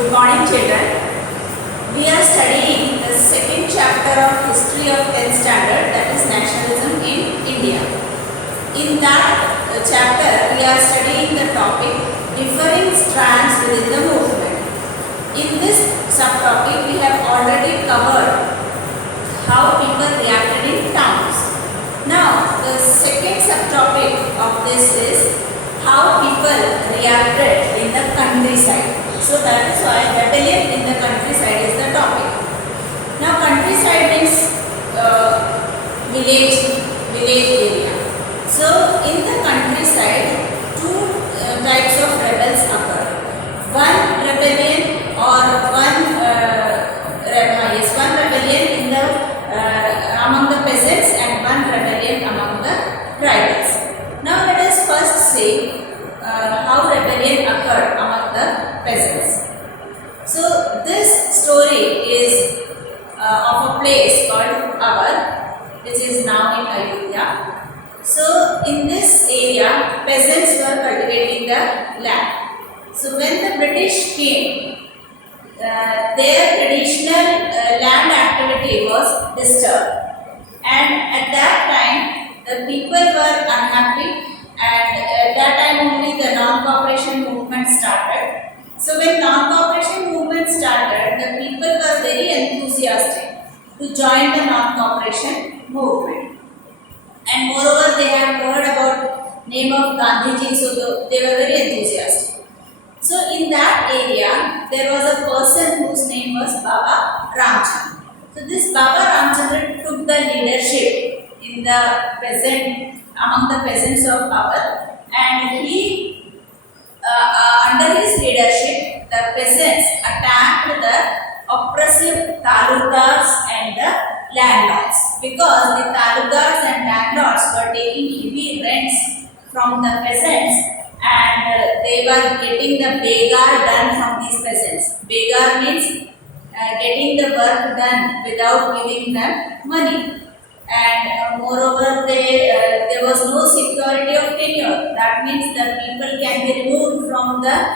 Good morning, children. We are studying the second chapter of History of 10th Standard, that is Nationalism in India. In that chapter, we are studying the topic differing strands within the movement. In this subtopic, we have already covered how people reacted in towns. Now, the second subtopic of this is how people reacted in the countryside. So that is why rebellion in the countryside is the topic. Now, countryside means village area. So in the countryside, two types of rebels occur. One rebellion or one rebellion in the among the peasants and one rebellion among the tribals. Now let us first see how rebellion occurred among the peasants. So this story is of a place called Awadh, which is now in Ayodhya. So in this area, peasants were cultivating the land. So when the British came, their traditional land activity was disturbed, and at that time the people were unhappy, and at that time only the non-cooperation movement started. So when non-cooperation movement started, the people were very enthusiastic to join the non-cooperation movement, and moreover they had heard about name of Gandhiji, so they were very enthusiastic. So in that area, there was a person whose name was Baba Ramchandra. So this Baba Ramchandra took the leadership in the among the peasants of Awadh, and he, under his leadership, the peasants attacked the oppressive talukdars and the landlords, because the talukdars and landlords were taking heavy rents from the peasants, and they were getting the begar done from these peasants. Begar means getting the work done without giving them money, and moreover there was no security of tenure. That means the people can be removed from the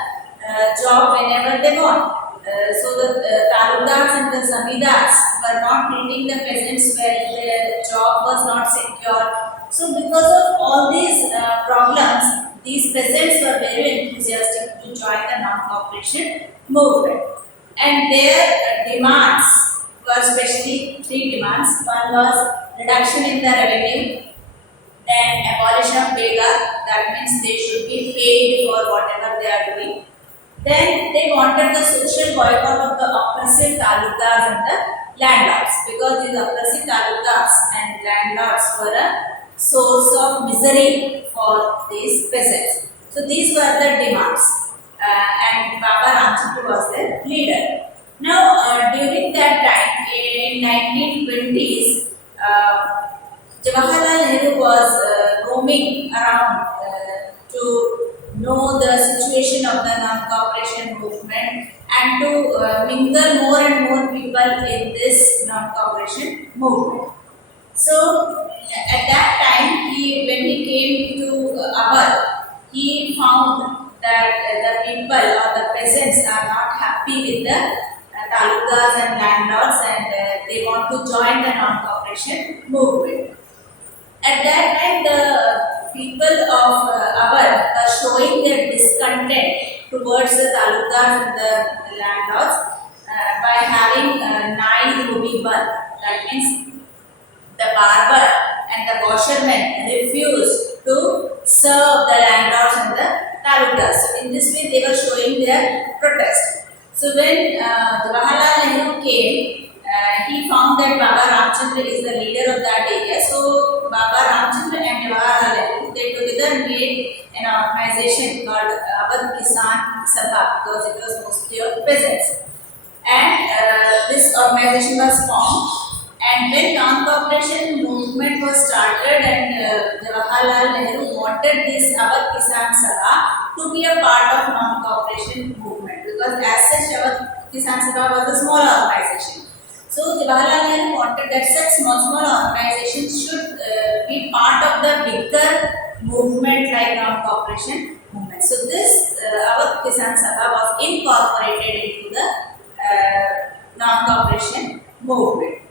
job whenever they want. So the talukdars and the zamindars were not treating the peasants well, their job was not secure. So because of all these problems, these peasants were very enthusiastic to join the non-cooperation movement, and their demands were especially three demands. One was reduction in the revenue, then abolition of begar, that means they should be paid for whatever they are doing. Then they wanted the social boycott of the oppressive talukdars and the landlords, because these oppressive talukdars and landlords were a source of misery for these peasants. So these were the demands, and Baba Ramchandra was their leader. Now during that time, in 1920s, Jawaharlal Nehru was roaming around to know the situation of the non-cooperation movement and to mingle more and more people in this non-cooperation movement. So at that time, when he came to Awadh, he found that the people or the peasants are not happy with the talukdars and landlords, and they want to join the non-cooperation movement. At that time, the people of Awadh were showing their discontent towards the talukdars and the landlords by having Nai Rubi Band. That means the barber and the washermen refused to serve the landlords and the talukdars. So in this way, they were showing their protest. So when Jawaharlal Nehru came, he found that Baba Ramchandra is the leader of that area. So Baba Ramchandra and Jawaharlal Nehru, they together made an organization called Awadh Kisan Sabha, because it was mostly of peasants. And this organization was formed. And when non-cooperation movement was started, and Jawaharlal Nehru wanted this Awadh Kisan Sabha to be a part of non-cooperation movement, because as such Awadh Kisan Sabha was a small organization. So Jawaharlal Nehru wanted that such small organizations should be part of the bigger movement like non-cooperation movement. So this our Kisan Sabha was incorporated into the non-cooperation movement.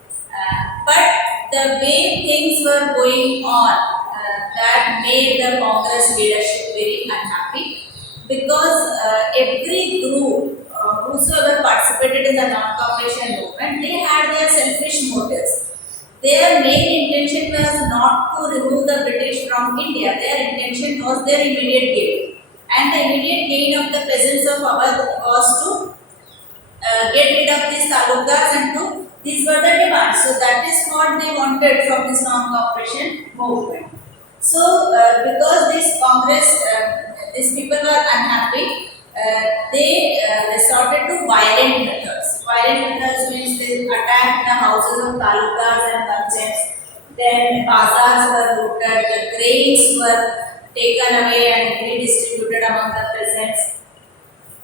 But the way things were going on, that made the Congress leadership very unhappy, because every group whosoever participated in the non-cooperation movement, they had their selfish motives. Their main intention was not to remove the British from India. Their intention was their immediate gain. And the immediate gain of the peasants of Awadh was to get rid of these talukas and to these were the demands. So that is what they wanted from this non-cooperation movement. So because this Congress, these people were unhappy, they resorted to violent methods. Violent methods means they attacked the houses of talukas and panchayats. Then bazaars were looted, the grains were taken away and redistributed among the peasants.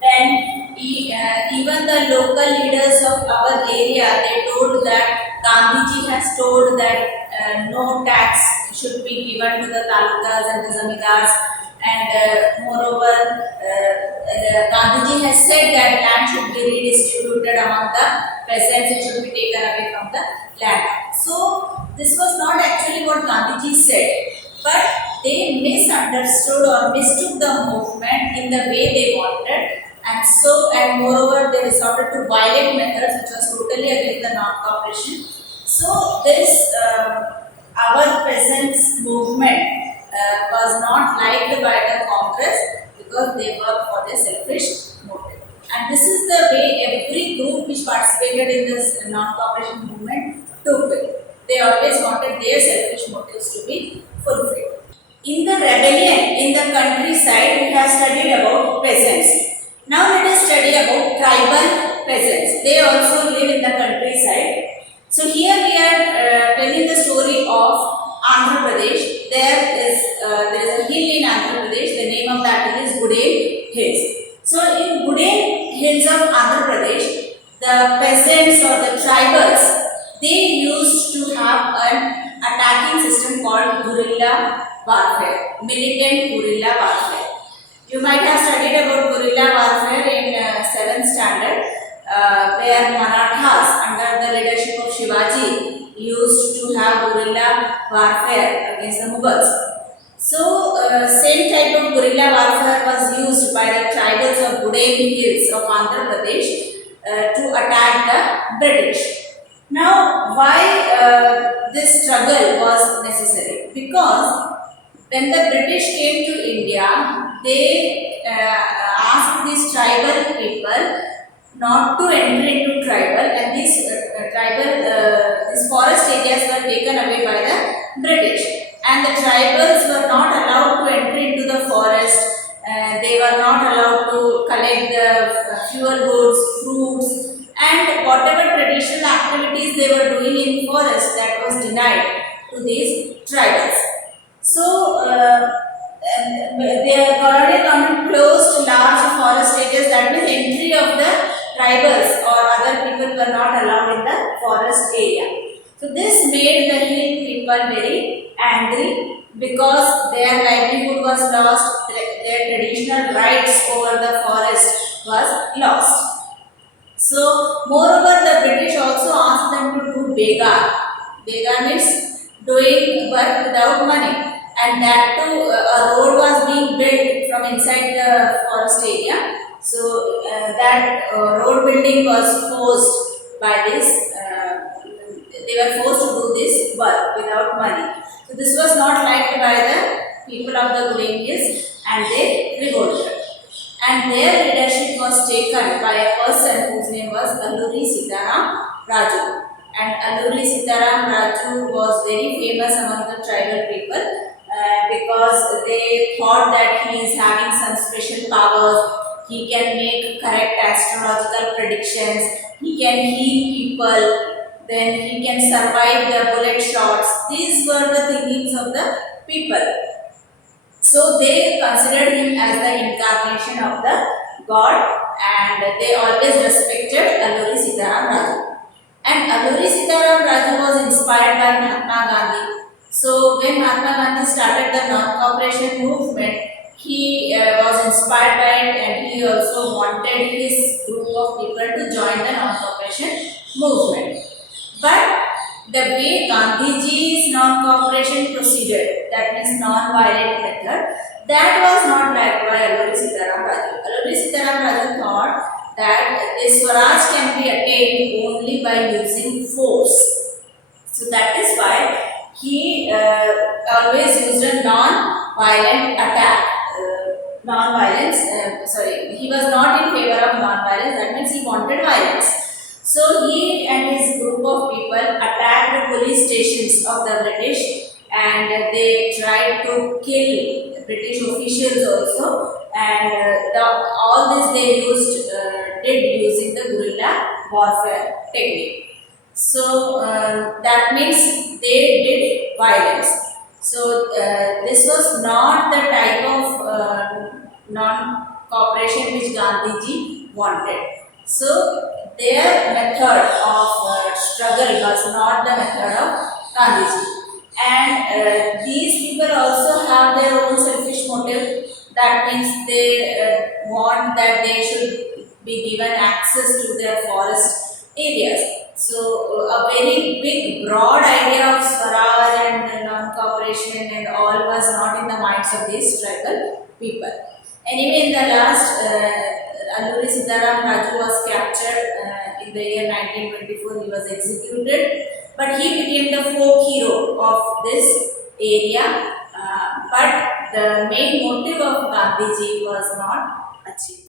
Then even the local leaders of our area, they told that Gandhiji has told that no tax should be given to the talukas and the zamindars, and moreover Gandhiji has said that land should be redistributed among the peasants, it should be taken away from the land. So this was not actually what Gandhiji said, but they misunderstood or mistook the movement in the way they wanted, and moreover they resorted to violent methods which was totally against the non-cooperation. So this our peasants movement was not liked by the Congress because they were for their selfish motive. And this is the way every group which participated in this non-cooperation movement took it. They always wanted their selfish motives to be fulfilled. In the rebellion in the countryside, we have studied about peasants. Now let us study about tribal peasants. They also live in the countryside. So here we are telling the story of Andhra Pradesh. There is a hill in Andhra Pradesh. The name of that hill is Gudem Hills. So in Gudem Hills of Andhra Pradesh, the peasants or the tribals, they used to have an attacking system called guerrilla warfare, militant guerrilla warfare. You might have studied about guerrilla warfare in 7th standard, where Marathas under the leadership of Shivaji used to have guerrilla warfare against the Mughals. So, same type of guerrilla warfare was used by the tribals of Gudem Hills of Andhra Pradesh to attack the British. Now, why this struggle was necessary? Because when the British came to India, they asked these tribal people not to enter into tribal, and these these forest areas were taken away by the British, and the tribals were not allowed to enter into the forest. They were not allowed to collect the fuel goods, fruits, and whatever traditional activities they were doing in forest, that was denied to these tribals. So the colonial government closed large forest areas, that means entry of the tribals or other people were not allowed in the forest area. So this made the hill people very angry because their livelihood was lost, their traditional rights over the forest was lost. So moreover the British also asked them to do bega. Bega means doing work without money. And that too, a road was being built from inside the forest area. So that road building was forced by this. They were forced to do this work without money. So this was not liked by the people of the Gudem Hills, and they revolted. And their leadership was taken by a person whose name was Alluri Sitaram Raju. And Alluri Sitaram Raju was very famous among the tribal people. Because they thought that he is having some special powers, he can make correct astrological predictions, he can heal people, then he can survive the bullet shots. These were the thinkings of the people. So they considered him as the incarnation of the God, and they always respected Alluri Sitaram Raju. And Alluri Sitaram Raju was inspired by Mahatma Gandhi. So when Mahatma Gandhi started the non-cooperation movement, he was inspired by it, and he also wanted his group of people to join the non-cooperation movement. But the way Gandhiji's non-cooperation procedure, that means non-violent method, that was not liked by Alluri Sitaram Raju. Alluri Sitaram Raju thought that this Swaraj can be attained only by using force. So that is why he always used a non-violent attack. He was not in favor of non-violence. That means he wanted violence. So he and his group of people attacked the police stations of the British, and they tried to kill British officials also. And all this they did using the guerrilla warfare technique. So that means they did violence. So this was not the type of non-cooperation which Gandhiji wanted. So their method of struggle was not the method of Gandhiji. And these people also have their own selfish motive. That means they want that they should be given access to their forest areas. So a very big, broad idea of Swaraj and non-cooperation and all was not in the minds of these tribal people. Anyway, in the last, Alluri Sitaram Raju was captured in the year 1924. He was executed, but he became the folk hero of this area. But the main motive of Gandhiji was not achieved.